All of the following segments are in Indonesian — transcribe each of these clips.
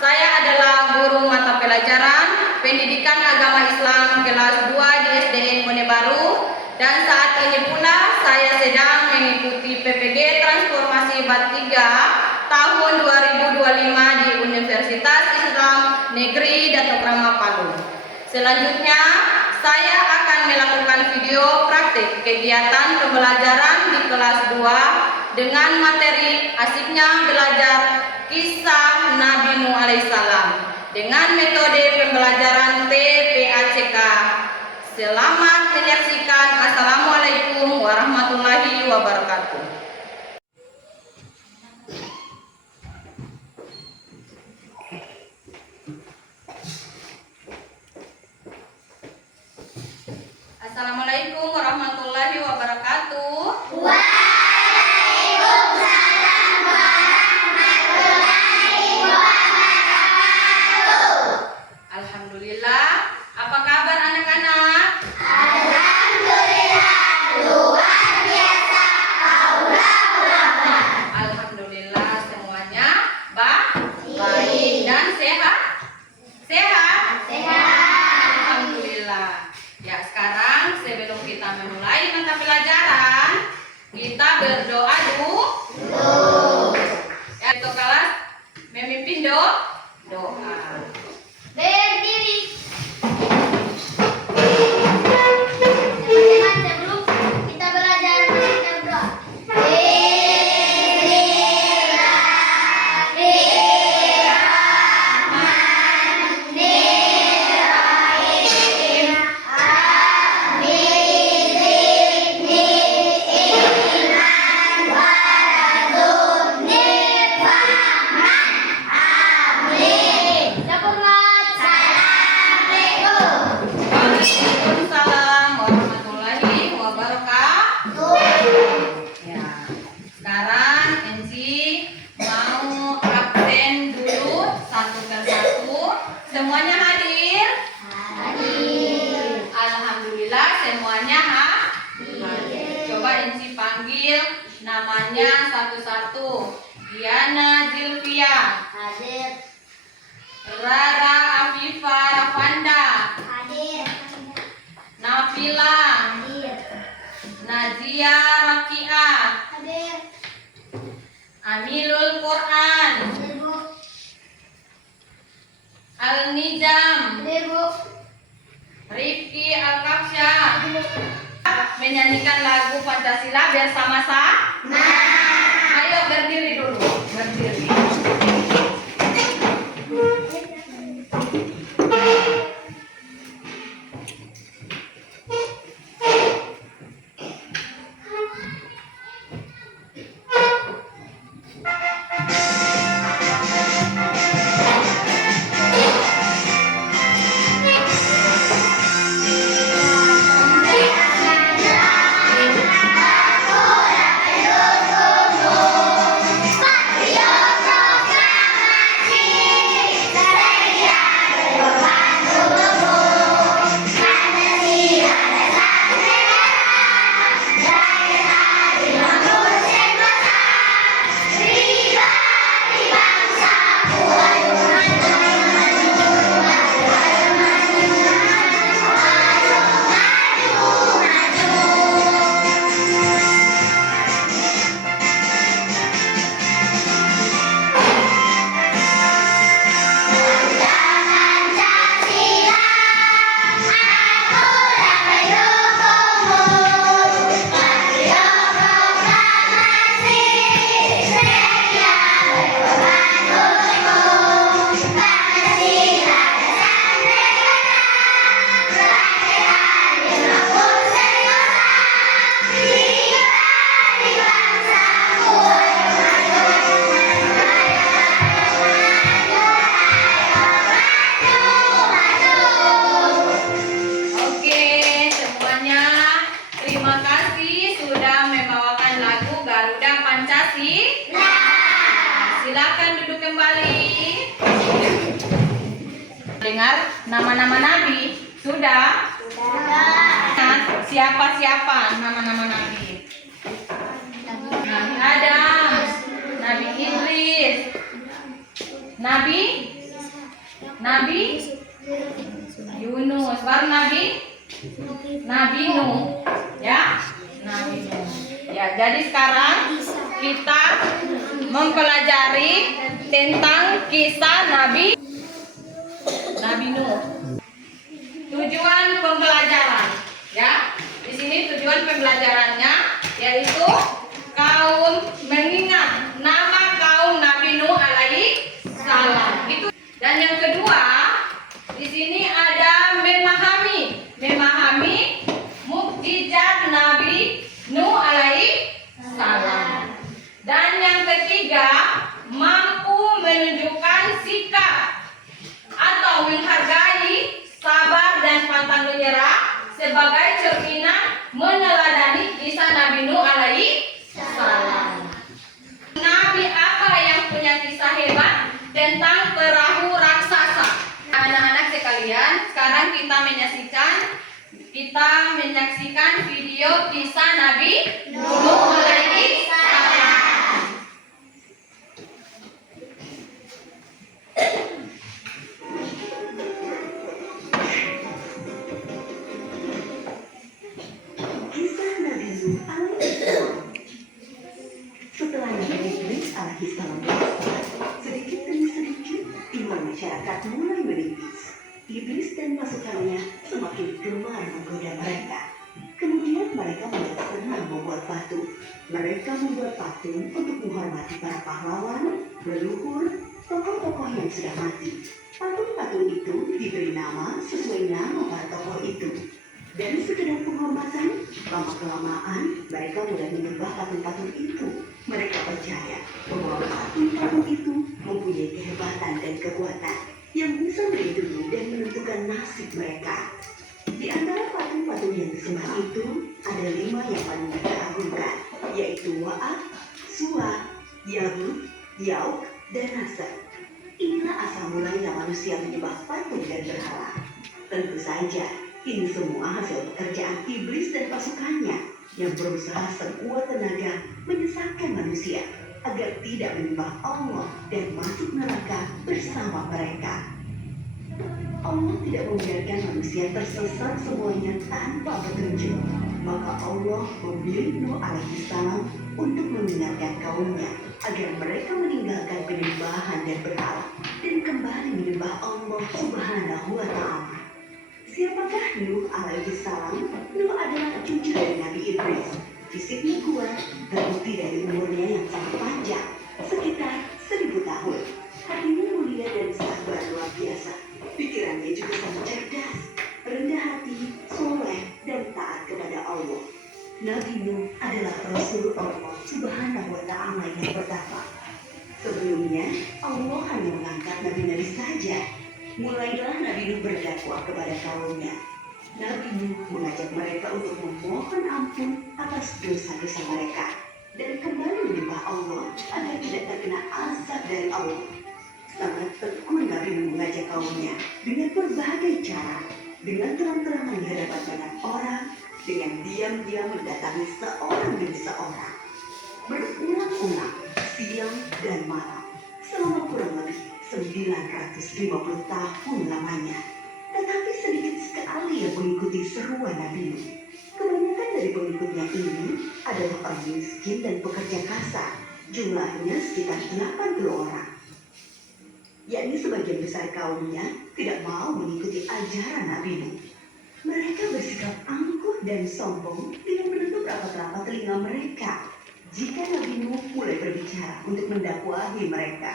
Saya adalah guru mata pelajaran Pendidikan Agama Islam kelas 2 di SDN Monebaru, dan saat ini pula saya sedang mengikuti PPG Transformasi Bat 3 tahun 2025 di Universitas Islam Negeri Datuk Rama Palu. Selanjutnya, saya akan melakukan video praktik kegiatan pembelajaran di kelas 2 dengan materi asiknya belajar kisah Nabi Nuh alaihissalam dengan metode pembelajaran TPACK. Selamat menyaksikan. Assalamualaikum warahmatullahi wabarakatuh. Assalamualaikum warahmatullahi wabarakatuh. Waalaikumsalam warahmatullahi wabarakatuh. Alhamdulillah. Apa kabar anak-anak? Alhamdulillah, luar biasa. Allahu Akbar. Alhamdulillah semuanya baik dan sehat. Sehat? Alhamdulillah. Ya, sekarang sebelum kita memulai mata pelajaran, kita berdoa dulu. Ya, itu kelas memimpin doa. Berdiri. Teman-teman, sebelum kita belajar, mari kita berdoa. Bismillahirrahmanirrahim. Waalaikumsalam warahmatullahi wabarakatuh. Ya, sekarang Enci mau absen dulu satu persatu. Semuanya hadir? Alhamdulillah semuanya hadir. Coba Enci panggil namanya satu-satu. Diana Zilvia, Hadir. Rara Afifa Rafanda, Hadir. Nafila, Hadir. Nazia Rakiah, Hadir. Amilul Quran, Hadir, Bu. Al-Nizam, Hadir, Bu. Rifki Al-Kapsya menyanyikan lagu Pancasila bersama-sama. Ayo berdiri dulu, berdiri. Silakan duduk kembali. Dengar nama-nama Nabi? Sudah? Sudah. Siapa-siapa nama-nama Nabi? Nabi Adam, Nabi Idris, Nabi Nabi Yunus. Baru Nabi Nuh. Ya, Nabi Nuh. Ya, jadi sekarang kita mempelajari tentang kisah Nabi Nuh. Tujuan pembelajaran, ya. Di sini tujuan pembelajarannya yaitu mengingat nama kaum Nabi Nuh alaihi salam. Itu. Dan yang kedua, di sini ada memahami mukjizat Nabi Nuh alaihi salam. Dan yang ketiga, mampu menunjukkan sikap atau menghargai sabar dan pantang menyerah sebagai cerminan meneladani kisah Nabi Nuh alaihi salam. Nabi apa yang punya kisah hebat tentang perahu raksasa? Anak-anak sekalian, sekarang kita menyaksikan video kisah Nabi Nuh alaihi salam. Kisah Nabi Nuh alaihissalam. Setelah Nabi Idris alaihissalam besar, sedikit demi sedikit iman masyarakat mulai menipis. Iblis dan pasukannya semakin gemar menggoda mereka. Kemudian mereka mulai senang membuat patung. Mereka membuat patung untuk menghormati para pahlawan, leluhur, tokoh-tokoh yang sudah mati. Patung-patung itu diberi nama sesuai nama para tokoh itu. Dari sekedar penghormatan, lama-kelamaan mereka mulai menyembah patung-patung itu. Mereka percaya bahwa patung-patung itu mempunyai kehebatan dan kekuatan yang bisa melindungi dan menentukan nasib mereka. Di antara patung-patung yang disembah itu, ada 5 yang paling mereka agungkan, yaitu Wa'at, Suwa, Yahud, Yauk, dan Nasr. Inilah asal mulanya manusia menyembah patung dan berhala. Tentu saja, ini semua hasil pekerjaan iblis dan pasukannya yang berusaha sekuat tenaga menyesatkan manusia agar tidak menyembah Allah dan masuk neraka bersama mereka. Allah tidak membiarkan manusia tersesat semuanya tanpa petunjuk. Maka Allah memilih Nuh alaihissalam untuk mengingatkan kaumnya agar mereka meninggalkan penyembahan dan berhala dan kembali menyembah Allah Subhanahu wa Ta'ala. Siapakah Nuh alaihissalam? Nuh adalah cucu dari Nabi Idris. Fisiknya kuat, terbukti dari umurnya yang sangat panjang, sekitar 1000 tahun. Hatinya mulia dan sabar luar biasa. Pikirannya juga sangat cerdas, rendah hati, soleh, dan taat kepada Allah. Nabi Nuh adalah Rasul Allah Subhanahu wa Ta'ala yang pertama. Sebelumnya, Allah hanya mengangkat nabi-nabi saja. Mulailah Nabi Nuh berdakwah kepada kaumnya. Nabi Nuh mengajak mereka untuk memohon ampun atas dosa-dosa mereka dan kembali menyembah Allah agar tidak terkena azab dari Allah. Sangat tekun Nabi Nuh mengajak kaumnya dengan berbagai cara, dengan terang-terangan di hadapan banyak orang, dengan diam-diam mendatangi seorang demi seorang, berulang-ulang siang dan malam selama kurang lebih 950 tahun lamanya. Tetapi sedikit sekali yang mengikuti seruan Nabi Nuh. Kebanyakan dari pengikutnya ini adalah orang miskin dan pekerja kasar. Jumlahnya sekitar 80 orang. Yakni sebagian besar kaumnya tidak mau mengikuti ajaran Nabi Nuh. Mereka bersikap angkuh dan sombong dengan menutup rapat-rapat telinga mereka jika Nabi Nuh mulai berbicara untuk mendakwahi mereka.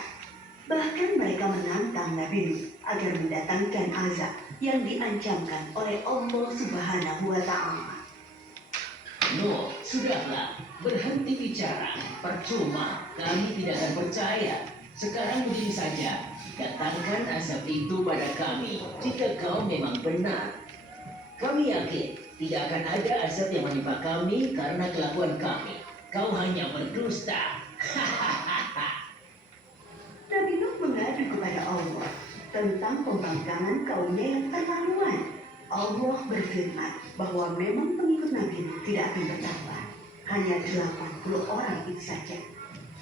Bahkan mereka menantang Nabi Nuh agar mendatangkan azab yang diancamkan oleh Allah Subhanahu wa Ta'ala. Nuh, sudahlah, berhenti bicara. Percuma, kami tidak akan percaya. Sekarang begini saja, datangkan asap itu pada kami jika kau memang benar. Kami yakin tidak akan ada asap yang menimpa kami karena kelakuan kami. Kau hanya berdusta. Nabi Nuh mengadu kepada Allah tentang pembangkangan kaumnya yang terlaluan. Allah berfirman bahwa memang pengikut Nabi Nuh tidak akan bertambah, hanya 80 orang itu saja.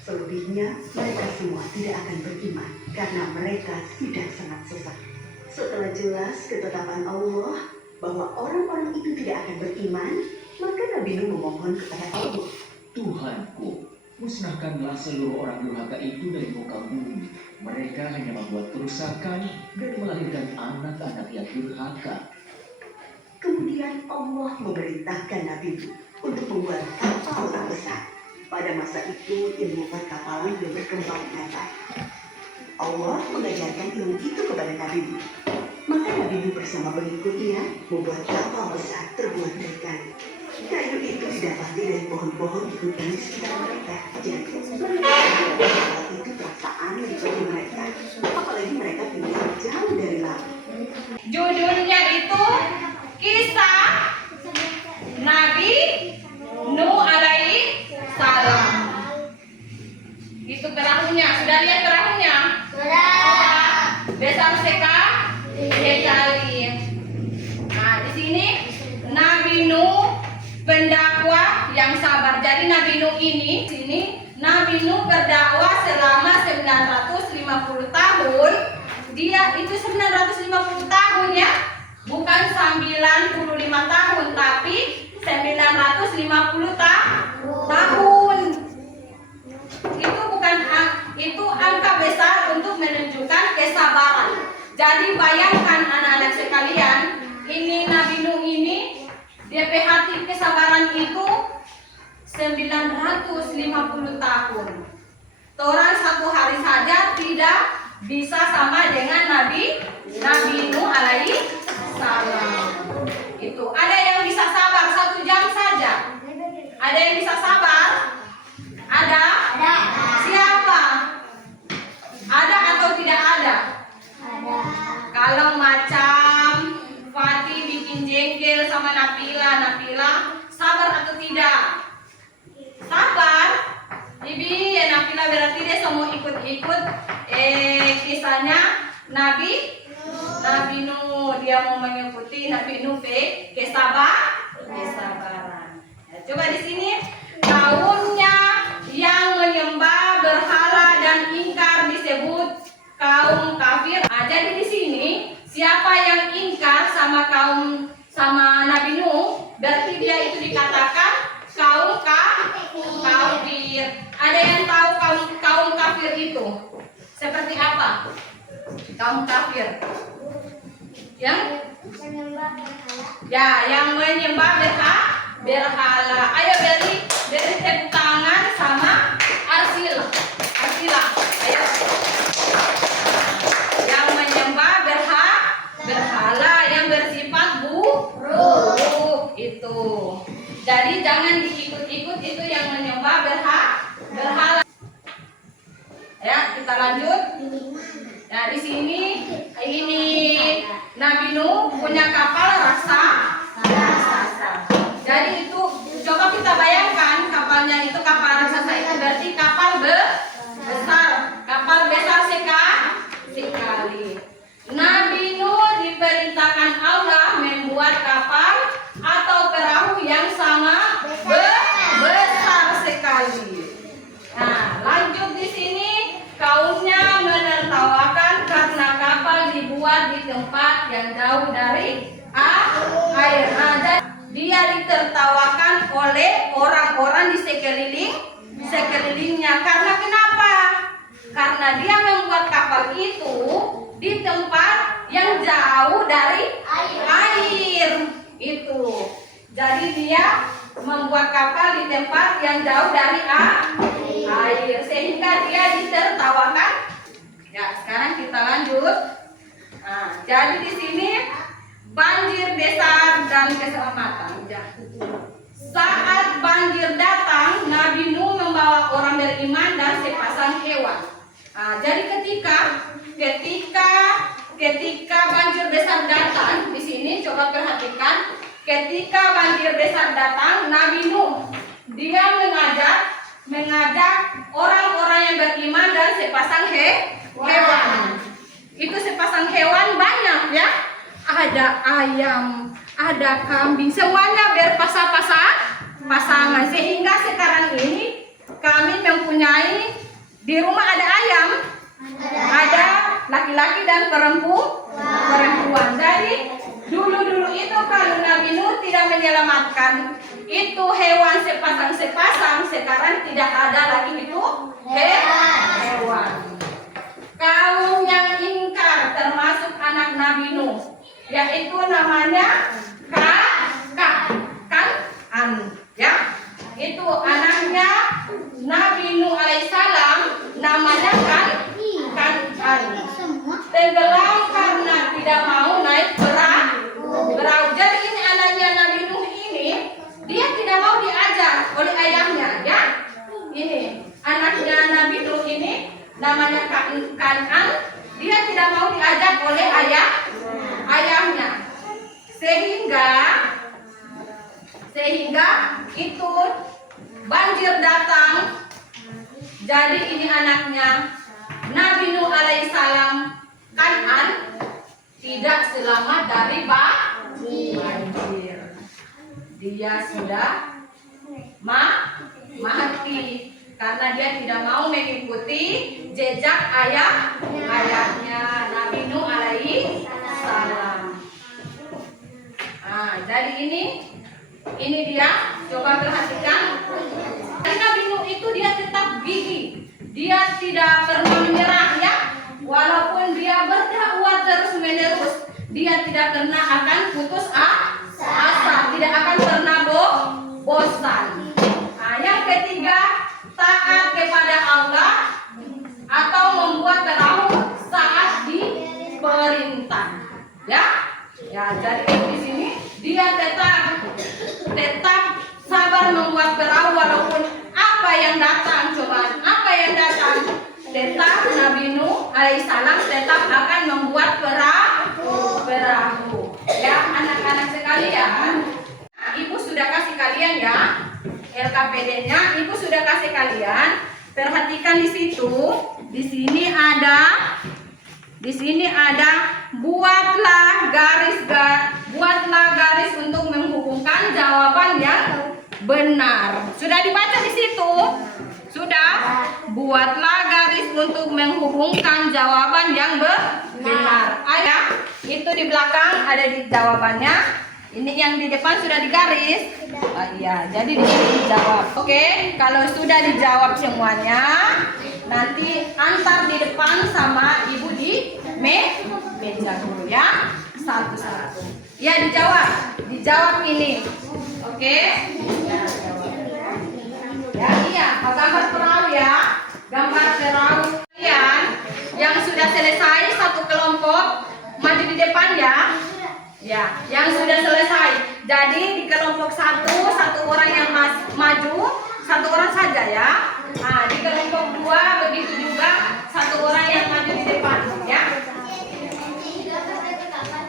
Selebihnya, mereka semua tidak akan beriman karena mereka sudah sangat sesat. Setelah jelas ketetapan Allah bahwa orang-orang itu tidak akan beriman, maka Nabi Nuh memohon kepada Allah. Tuhanku, musnahkanlah seluruh orang durhaka itu dari muka bumi. Mereka hanya membuat kerusakan dan melahirkan anak-anak yang durhaka. Kemudian Allah memerintahkan Nabi Nuh untuk membuat kapal yang besar. Pada masa itu, ilmu perkapalan belum berkembang dengan baik. Allah mengajarkan ilmu itu kepada Nabi Nuh. Maka Nabi Nuh bersama pengikutnya membuat kapal besar terbuat dari kayu. Kayu itu didapati dari pohon-pohon di hutan di sekitar mereka. Jadi, kapal itu terasa aneh bagi mereka. Apalagi mereka tinggal jauh dari laut. Judulnya itu kisah Nabi Nuh alaihi salam. Itu perahunya. Sudah lihat perahunya? Besar sekali. Nah, di sini Nabi Nuh pendakwah yang sabar. Jadi Nabi Nuh ini, sini Nabi Nuh berdakwah selama 950 tahun. Dia itu 950 tahun ya. Bukan 95 tahun, tapi 950 tahun. Itu angka besar untuk menunjukkan kesabaran. Jadi bayangkan anak-anak sekalian, ini Nabi Nuh ini DP hati kesabaran itu 950 tahun. Orang satu hari saja tidak bisa sama dengan Nabi Nuh alaihi salam. Itu ada yang bisa sabar 1 jam saja. Ada yang bisa sabar? Ada? Siapa? Ada atau tidak ada? Kalau macam Fatih bikin jengkel sama Napila sabar atau tidak? Sabar. Bibi ya Napila berarti dia semua ikut kisahnya Nabi Nuh. Dia mau mengikuti Nabi Nuh kesabaran. Ya, coba di sini kaumnya yang menyembah berhala dan ingkar disebut kaum kafir. Nah, jadi di sini siapa yang ingkar sama Nabi Nuh, berarti dia itu dikatakan kaum kafir. Ada yang tahu kaum kafir itu seperti apa? Kaum kafir yang menyembah berhala. Ayo beri tepuk tangan sama Arsila. Ayo. Yang menyembah berhala yang bersifat buruk itu. Jadi jangan diikut-ikut itu yang menyembah berhala. Ya, kita lanjut. Nah, di sini ini Nabi Nuh punya kapal raksasa. Jadi itu coba kita bayangkan kapalnya itu kapal raksasa itu berarti kapal besar. Kapal besar sekali. Nabi Nuh diperintahkan Allah membuat kapal atau perahu yang sama besar sekali. Nah, lanjut di sini kaumnya menertawakan karena kapal dibuat di tempat yang jauh dari air. Nah, dia ditertawakan oleh orang-orang di sekelilingnya. Karena kenapa? Karena dia membuat kapal itu di tempat yang jauh dari air. Itu. Jadi dia membuat kapal di tempat yang jauh dari air sehingga dia ditertawakan. Ya, sekarang kita lanjut. Nah, jadi di sini banjir besar dan keselamatan. Saat banjir datang, Nabi Nuh membawa orang beriman dan sepasang hewan. Nah, jadi ketika banjir besar datang, di sini coba perhatikan. Ketika banjir besar datang, Nabi Nuh dia mengajak orang-orang yang beriman dan sepasang hewan. Itu sepasang hewan banyak ya. Ada ayam, ada kambing, semuanya berpasangan sehingga sekarang ini kami mempunyai di rumah ada ayam, ada laki-laki dan perempuan. Jadi dulu itu kalau Nabi Nuh tidak menyelamatkan itu hewan sepasang, sekarang tidak ada lagi itu hewan. Kaum yang ingkar termasuk anak Nabi Nuh, yaitu namanya Kan'an, ya. Itu anaknya Nabi Nuh alaihissalam, namanya Kan'an. Tenggelam karena tidak mau naik perahu. Jadi ini anaknya Nabi Nuh ini, dia tidak mau diajak oleh ayahnya, ya. Ini anaknya Nabi Nuh ini namanya Kan'an, dia tidak mau diajak oleh ayahnya. Sehingga itu banjir datang. Jadi ini anaknya Nabi Nuh alaihissalam, Kan'an, tidak selamat dari banjir. Dia sudah mati karena dia tidak mau mengikuti jejak ayahnya Nabi Nuh alaihissalam. Jadi ini dia, coba perhatikan. Nabi Nuh itu dia tetap gigih, dia tidak pernah menyerah, ya. Walaupun dia berdakwah terus menerus, dia tidak pernah akan putus asa, tidak akan pernah bosan. Yang ketiga, taat kepada Allah atau membuat perahu saat diperintah, ya. Jadi di sini dia tetap sabar membuat perahu walaupun apa yang datang, tetap Nabi Nuh alaihissalam tetap akan membuat perahu. Ya, anak-anak sekalian, Ibu sudah kasih kalian, ya, LKPD-nya. Ibu sudah kasih kalian. Perhatikan di situ. Di sini ada buatlah garis untuk menghubungkan jawaban yang benar. Sudah dibaca di situ? Sudah? Buatlah garis untuk menghubungkan jawaban yang benar. Ayah, itu di belakang ada di jawabannya. Ini yang di depan sudah digaris. Iya, jadi di sini dijawab. Oke, kalau sudah dijawab semuanya, nanti antar di depan sama ibu di meja dulu, ya, satu-satu. Ya, dijawab ini. Oke. Ya, iya, gambar perahu, ya. Gambar perahu kalian yang sudah selesai satu kelompok maju di depan, ya. Ya, yang sudah selesai. Jadi di kelompok satu orang yang maju, satu orang saja, ya. Nah, di kelompok 2 begitu juga, satu orang yang maju di depan, ya.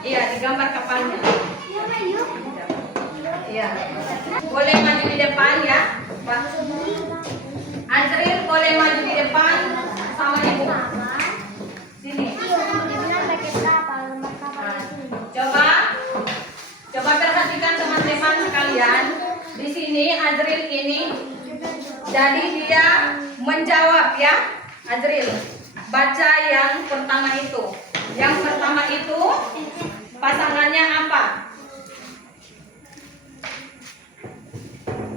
Iya, digambar kapalnya. Iya. Boleh maju di depan, ya, Pak. Azril boleh maju di depan sama ibu. Sini. Coba perhatikan teman-teman sekalian. Di sini Azril ini, jadi dia menjawab, ya. Azril, baca yang pertama itu. Yang pertama itu pasangannya apa?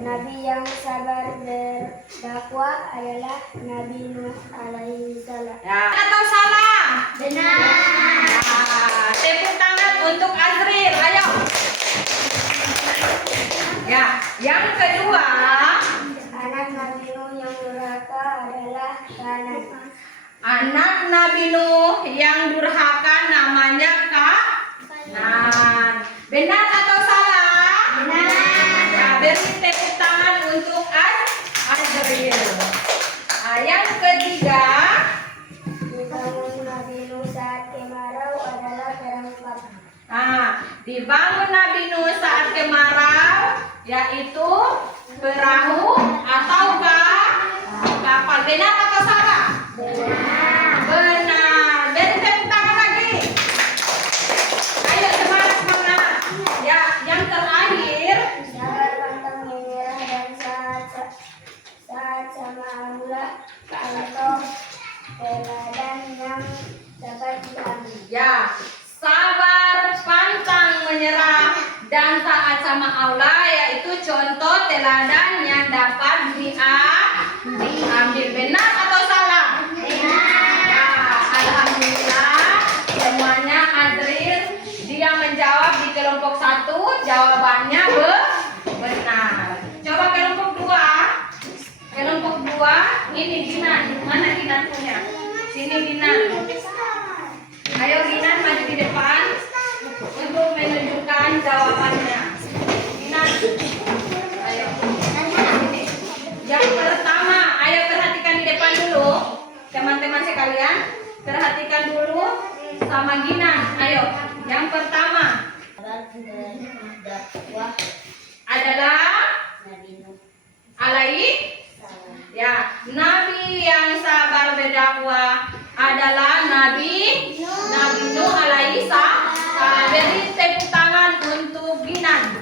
Nabi yang sabar berdakwah adalah Nabi Nuh alaihissalam. Ya. Atau salah? Benar. Nah, tepuk tangan untuk Azril. Ayo. Ya, yang kedua, Anak Nabi Nuh yang durhaka adalah Kan'an. anak Nabi Nuh yang durhaka namanya Kan'an. Benar atau salah? Benar. Ya, beri tepuk tangan untuk Azril. Nah, yang ketiga, Dibangun Nabi Nuh saat kemarau adalah perangkap. dibangun Nabi Nuh saat kemarau, yaitu perahu atau kapal. Benar atau salah? Benar. Beri tepuk tangan lagi. Ayo semangat. Ya, yang terakhir, Sabar pantang menyerah dan saat sama Ya, sabar, pantang menyerah, dan taat sama Allah, yaitu contoh teladan yang dapat diambil. Benar atau salah? Ya, alhamdulillah semuanya Azril dia menjawab di kelompok 1 jawabannya benar. Coba kelompok 2. Kelompok 2 ini Ginan. Mana Ginan punya? Sini Ginan. Ayo Ginan maju di depan untuk menunjukkan jawabannya. Ginan. Ayo. Sini. Yang pertama, ayo perhatikan di depan dulu. Teman-teman sekalian, perhatikan dulu sama Ginan. Ayo. Yang pertama adalah ya, Nabi yang sabar berdakwah adalah Nabi Nuh alaihi salam. Beri tepuk tangan untuk Ginan.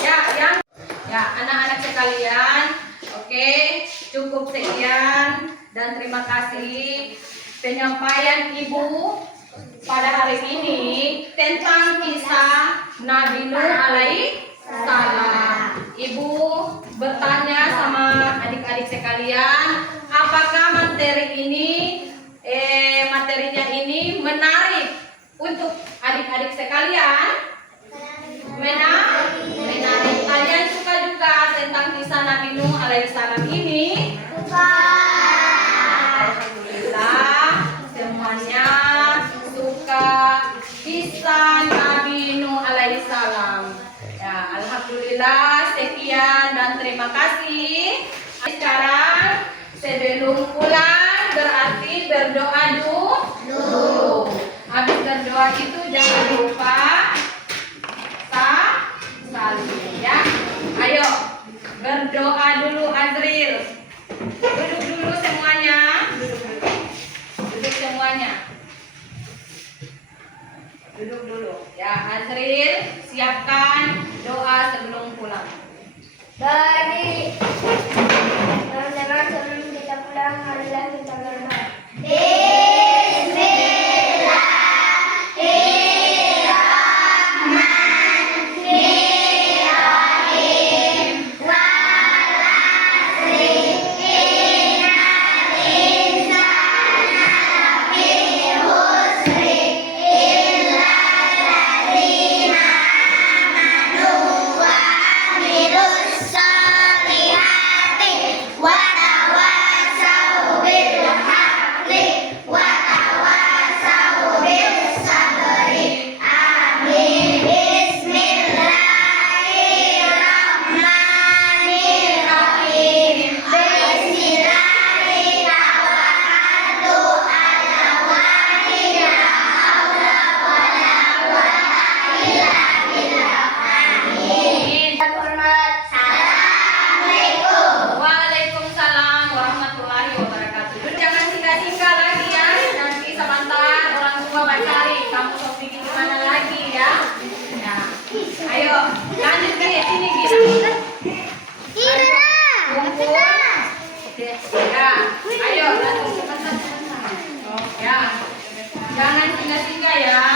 Ya, anak-anak sekalian, oke, cukup sekian dan terima kasih penyampaian Ibu pada hari ini tentang kisah Nabi Nuh alaihi salam. Ibu bertanya sama adik-adik sekalian, apakah materinya ini menarik untuk adik-adik sekalian? Menarik. Kalian suka juga tentang kisah Nabi Nuh alaihi salam ini? Alhamdulillah semuanya suka kisah Nabi Nuh alaihi salam. Ya, alhamdulillah sekian dan terima kasih. Sekarang sebelum pulang berarti berdoa dulu. Habis berdoa itu jangan lupa salim ya. Ayo berdoa dulu Azril. Duduk dulu semuanya. Duduk semuanya. Duduk dulu. Ya, Azril, siapkan doa sebelum pulang. Bagi teman-teman sebelum kita pulang, marilah kita berdoa. Ya, jangan singgah-singgah ya.